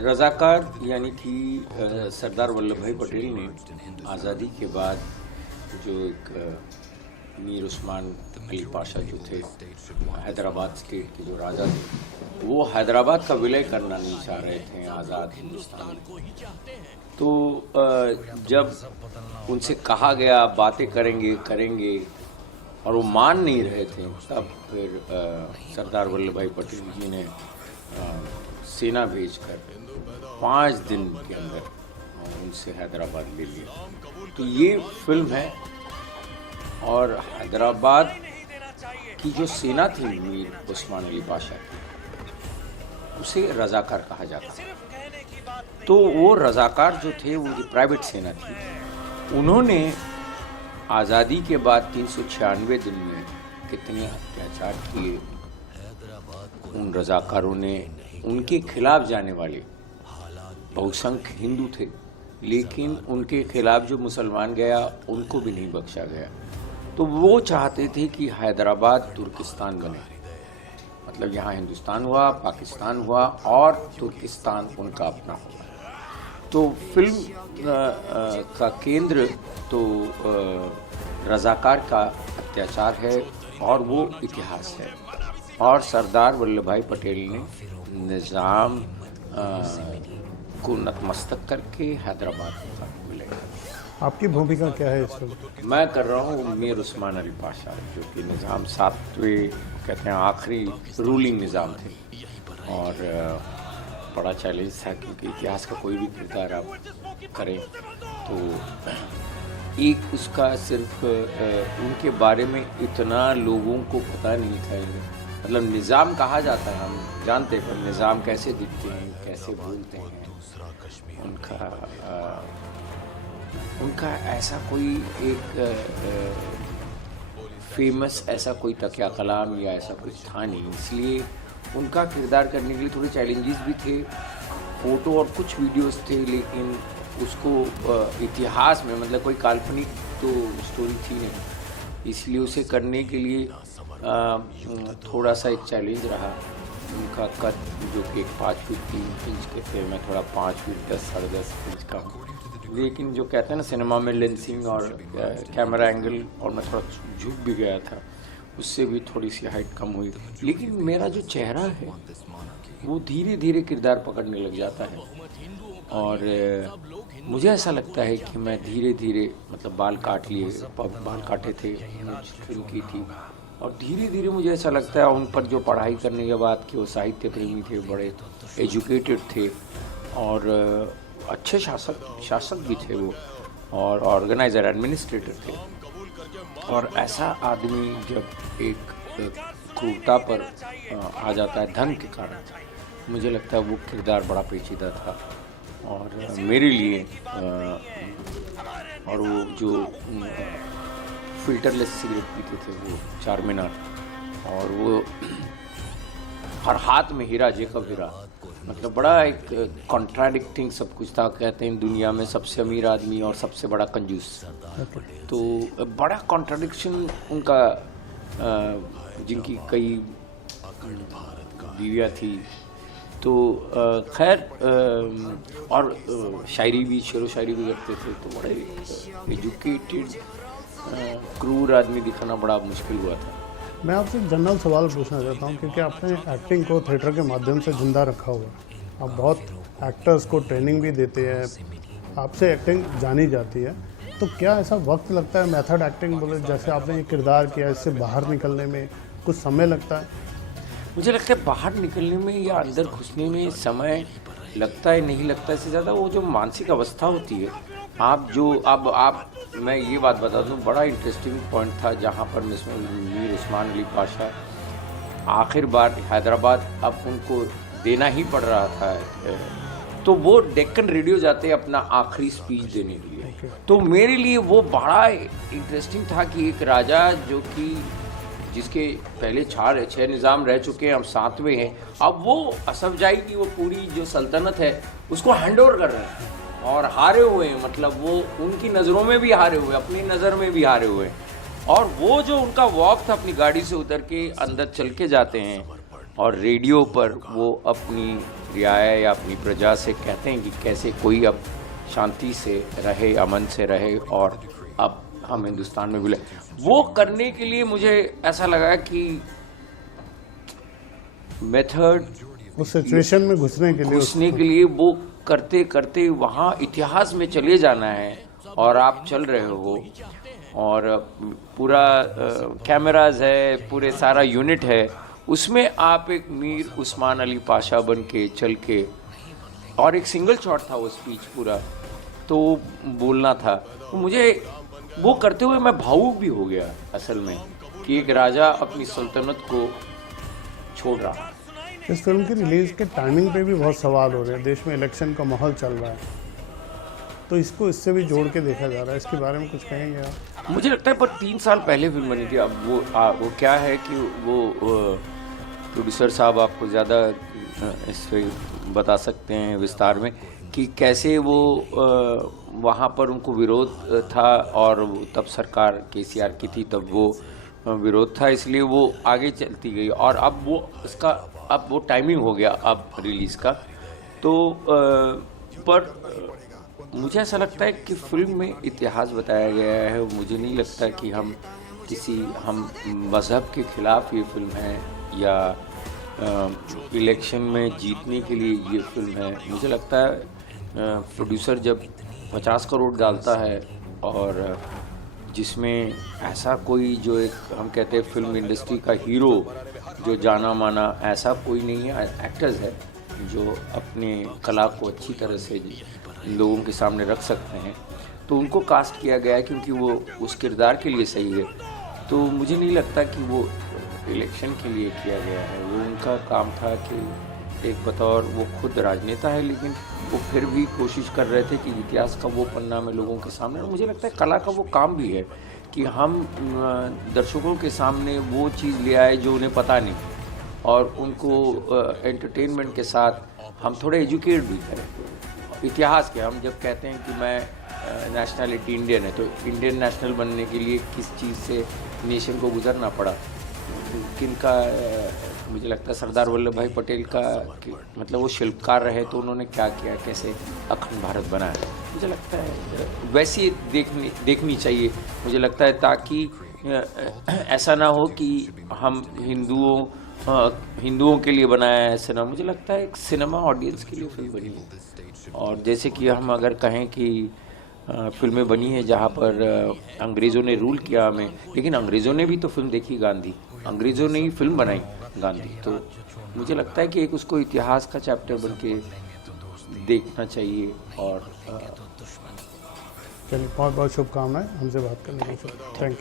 रज़ाकार यानी कि सरदार वल्लभ भाई पटेल ने आज़ादी के बाद जो एक मीर उस्मान अली पाशा जो थे, हैदराबाद स्टेट के जो राजा थे, वो हैदराबाद का विलय करना नहीं चाह रहे थे आज़ाद हिंदुस्तान में। तो जब उनसे कहा गया बातें करेंगे और वो मान नहीं रहे थे, तब फिर सरदार वल्लभ भाई पटेल जी ने सेना भेजकर 5 दिन के अंदर उनसे हैदराबाद ले लिया। तो ये फिल्म है, और हैदराबाद की जो सेना थी मीर उस्मान अली पाशा की, उसे रज़ाकार कहा जाता है। तो वो रज़ाकार जो थे, वो प्राइवेट सेना थी। उन्होंने आज़ादी के बाद 396 दिन में कितने अत्याचार किए। उन रज़ाकारों ने उनके खिलाफ जाने वाले बहुसंख्य हिंदू थे, लेकिन उनके खिलाफ जो मुसलमान गया उनको भी नहीं बख्शा गया। तो वो चाहते थे कि हैदराबाद तुर्किस्तान बने, मतलब यहाँ हिंदुस्तान हुआ, पाकिस्तान हुआ और तुर्किस्तान उनका अपना हुआ। तो फिल्म का केंद्र तो रज़ाकार का अत्याचार है और वो इतिहास है। और सरदार वल्लभ भाई पटेल ने निज़ाम को नतमस्तक करके हैदराबाद का विलय किया। आपकी भूमिका क्या है इसमें? मैं कर रहा हूँ मीर उस्मान अली पाशा, जो कि निज़ाम 7वें कहते हैं आखिरी रूलिंग निज़ाम थे। और बड़ा चैलेंज था, क्योंकि इतिहास का कोई भी किरदार आप करें तो एक उसका सिर्फ उनके बारे में इतना लोगों को पता नहीं था। मतलब निज़ाम कहा जाता है, हम जानते हैं, पर निज़ाम कैसे दिखते हैं, कैसे बोलते हैं, उनका ऐसा कोई एक फेमस ऐसा कोई तकिया कलाम या ऐसा कुछ था नहीं। इसलिए उनका किरदार करने के लिए थोड़े चैलेंजेस भी थे। फ़ोटो और कुछ वीडियोस थे, लेकिन उसको इतिहास में, मतलब कोई काल्पनिक तो स्टोरी थी नहीं, इसलिए उसे करने के लिए थोड़ा सा एक चैलेंज रहा। उनका कद जो कि 5 फीट 3 इंच के थे, मैं थोड़ा 5 फीट 10 साढ़े 10 इंच का हूँ। लेकिन जो कहते हैं ना सिनेमा में लेंसिंग और कैमरा एंगल, और मैं थोड़ा झुक भी गया था, उससे भी थोड़ी सी हाइट कम हुई। लेकिन मेरा जो चेहरा है वो धीरे धीरे किरदार पकड़ने लग जाता है, और मुझे ऐसा लगता है कि मैं धीरे धीरे, मतलब बाल काटे थे, फिल्म की थी, और धीरे धीरे मुझे ऐसा लगता है उन पर जो पढ़ाई करने के बाद कि वो साहित्य प्रेमी थे, बड़े एजुकेटेड थे और अच्छे शासक भी थे वो, और ऑर्गेनाइज़र एडमिनिस्ट्रेटर थे। और ऐसा आदमी जब एक क्रूरता पर आ जाता है धन के कारण, मुझे लगता है वो किरदार बड़ा पेचीदा था। और मेरे लिए और वो जो फिल्टरलेस सिगरेट पीते थे, वो चारमीनार, और वो हर हाथ में हीरा, जेकब हीरा, मतलब बड़ा एक कॉन्ट्राडिक्टिंग सब कुछ था। कहते हैं दुनिया में सबसे अमीर आदमी और सबसे बड़ा कंजूस, तो बड़ा कॉन्ट्राडिक्शन उनका, जिनकी कई बीवियाँ थी। तो खैर, और शायरी भी, शेर व शायरी भी करते थे। तो बड़े एजुकेटेड क्रूर आदमी दिखाना बड़ा मुश्किल हुआ था। मैं आपसे एक जनरल सवाल पूछना चाहता हूँ, क्योंकि आपने एक्टिंग को थिएटर के माध्यम से जिंदा रखा हुआ है। आप बहुत एक्टर्स को ट्रेनिंग भी देते हैं, आपसे एक्टिंग जानी जाती है। तो क्या ऐसा वक्त लगता है, मेथड एक्टिंग बोले जैसे आपने ये किरदार किया, इससे बाहर निकलने में कुछ समय लगता है? मुझे लगता है बाहर निकलने में या अंदर घुसने में समय लगता है, नहीं लगता, इससे ज़्यादा वो जो मानसिक अवस्था होती है, आप जो आप मैं ये बात बता दूं, बड़ा इंटरेस्टिंग पॉइंट था जहाँ पर मीर उस्मान अली पाशा आखिर बार हैदराबाद अब उनको देना ही पड़ रहा था, तो वो डेक्कन रेडियो जाते अपना आखिरी स्पीच देने के लिए। तो मेरे लिए वो बड़ा इंटरेस्टिंग था कि एक राजा जो कि जिसके पहले 6 निज़ाम रह चुके हैं, अब 7वें हैं, अब वो असफजाई की वो पूरी जो सल्तनत है उसको हैंड ओवर कर रहे हैं और हारे हुए हैं। मतलब वो उनकी नज़रों में भी हारे हुए, अपनी नज़र में भी हारे हुए। और वो जो उनका वॉक था, अपनी गाड़ी से उतर के अंदर चल के जाते हैं और रेडियो पर वो अपनी रियाया या अपनी प्रजा से कहते हैं कि कैसे कोई अब शांति से रहे, अमन से रहे और अब हम हिंदुस्तान में मिले, वो करने के लिए मुझे ऐसा लगा कि मेथड उस सिचुएशन में घुसने के लिए वो करते करते वहाँ इतिहास में चले जाना है और आप चल रहे हो और पूरा कैमराज है, पूरे सारा यूनिट है, उसमें आप एक मीर उस्मान अली पाशा बन के चल के, और एक सिंगल शॉट था वो स्पीच पूरा तो बोलना था, तो मुझे वो करते हुए मैं भावुक भी हो गया असल में कि एक राजा अपनी सल्तनत को छोड़ रहा है। इस फिल्म की रिलीज के टाइमिंग पे भी बहुत सवाल हो रहे हैं, देश में इलेक्शन का माहौल चल रहा है, तो इसको इससे भी जोड़ के देखा जा रहा है, इसके बारे में कुछ कहेंगे आप? मुझे लगता है पर 3 साल पहले फिल्म बनी थी। अब वो क्या है कि वो प्रोड्यूसर साहब आपको ज़्यादा इस पर बता सकते हैं विस्तार में कि कैसे वो वहाँ पर उनको विरोध था और तब सरकार केसीआर की थी, तब वो विरोध था, इसलिए वो आगे चलती गई और अब वो इसका अब वो टाइमिंग हो गया अब रिलीज़ का। तो पर मुझे ऐसा लगता है कि फिल्म में इतिहास बताया गया है। मुझे नहीं लगता कि हम मज़हब के ख़िलाफ़ ये फिल्म है या इलेक्शन में जीतने के लिए ये फिल्म है। मुझे लगता है प्रोड्यूसर जब 50 करोड़ डालता है और जिसमें ऐसा कोई जो एक हम कहते हैं फिल्म इंडस्ट्री का हीरो जो जाना माना ऐसा कोई नहीं है, एक्टर्स है जो अपने कला को अच्छी तरह से लोगों के सामने रख सकते हैं, तो उनको कास्ट किया गया है क्योंकि वो उस किरदार के लिए सही है। तो मुझे नहीं लगता कि वो इलेक्शन के लिए किया गया है। वो उनका काम था कि एक बतौर वो खुद राजनेता है लेकिन वो फिर भी कोशिश कर रहे थे कि इतिहास का वो पन्ना में लोगों के सामने, और मुझे लगता है कला का वो काम भी है कि हम दर्शकों के सामने वो चीज़ ले आए जो उन्हें पता नहीं और उनको एंटरटेनमेंट के साथ हम थोड़े एजुकेट भी करें इतिहास के। हम जब कहते हैं कि मैं नेशनलिटी इंडियन है, तो इंडियन नेशनल बनने के लिए किस चीज़ से नेशन को गुजरना पड़ा, किनका मुझे लगता है सरदार वल्लभ भाई पटेल का मतलब वो शिल्पकार रहे तो उन्होंने क्या किया, कैसे अखंड भारत बनाया। मुझे लगता है वैसी देखनी चाहिए मुझे लगता है, ताकि ऐसा ना हो कि हम हिंदुओं के लिए बनाया है ऐसा ना। मुझे लगता है एक सिनेमा ऑडियंस के लिए फिल्म बनी है। और जैसे कि हम अगर कहें कि फिल्में बनी है जहाँ पर अंग्रेज़ों ने रूल किया हमें, लेकिन अंग्रेज़ों ने भी तो फिल्म देखी गांधी, अंग्रेज़ों ने ही फिल्म बनाई गांधी। तो मुझे लगता है कि एक उसको इतिहास का चैप्टर बन के देखना चाहिए। और चलिए, बहुत बहुत शुभकामनाएं हमसे बात करने के लिए। Thank you.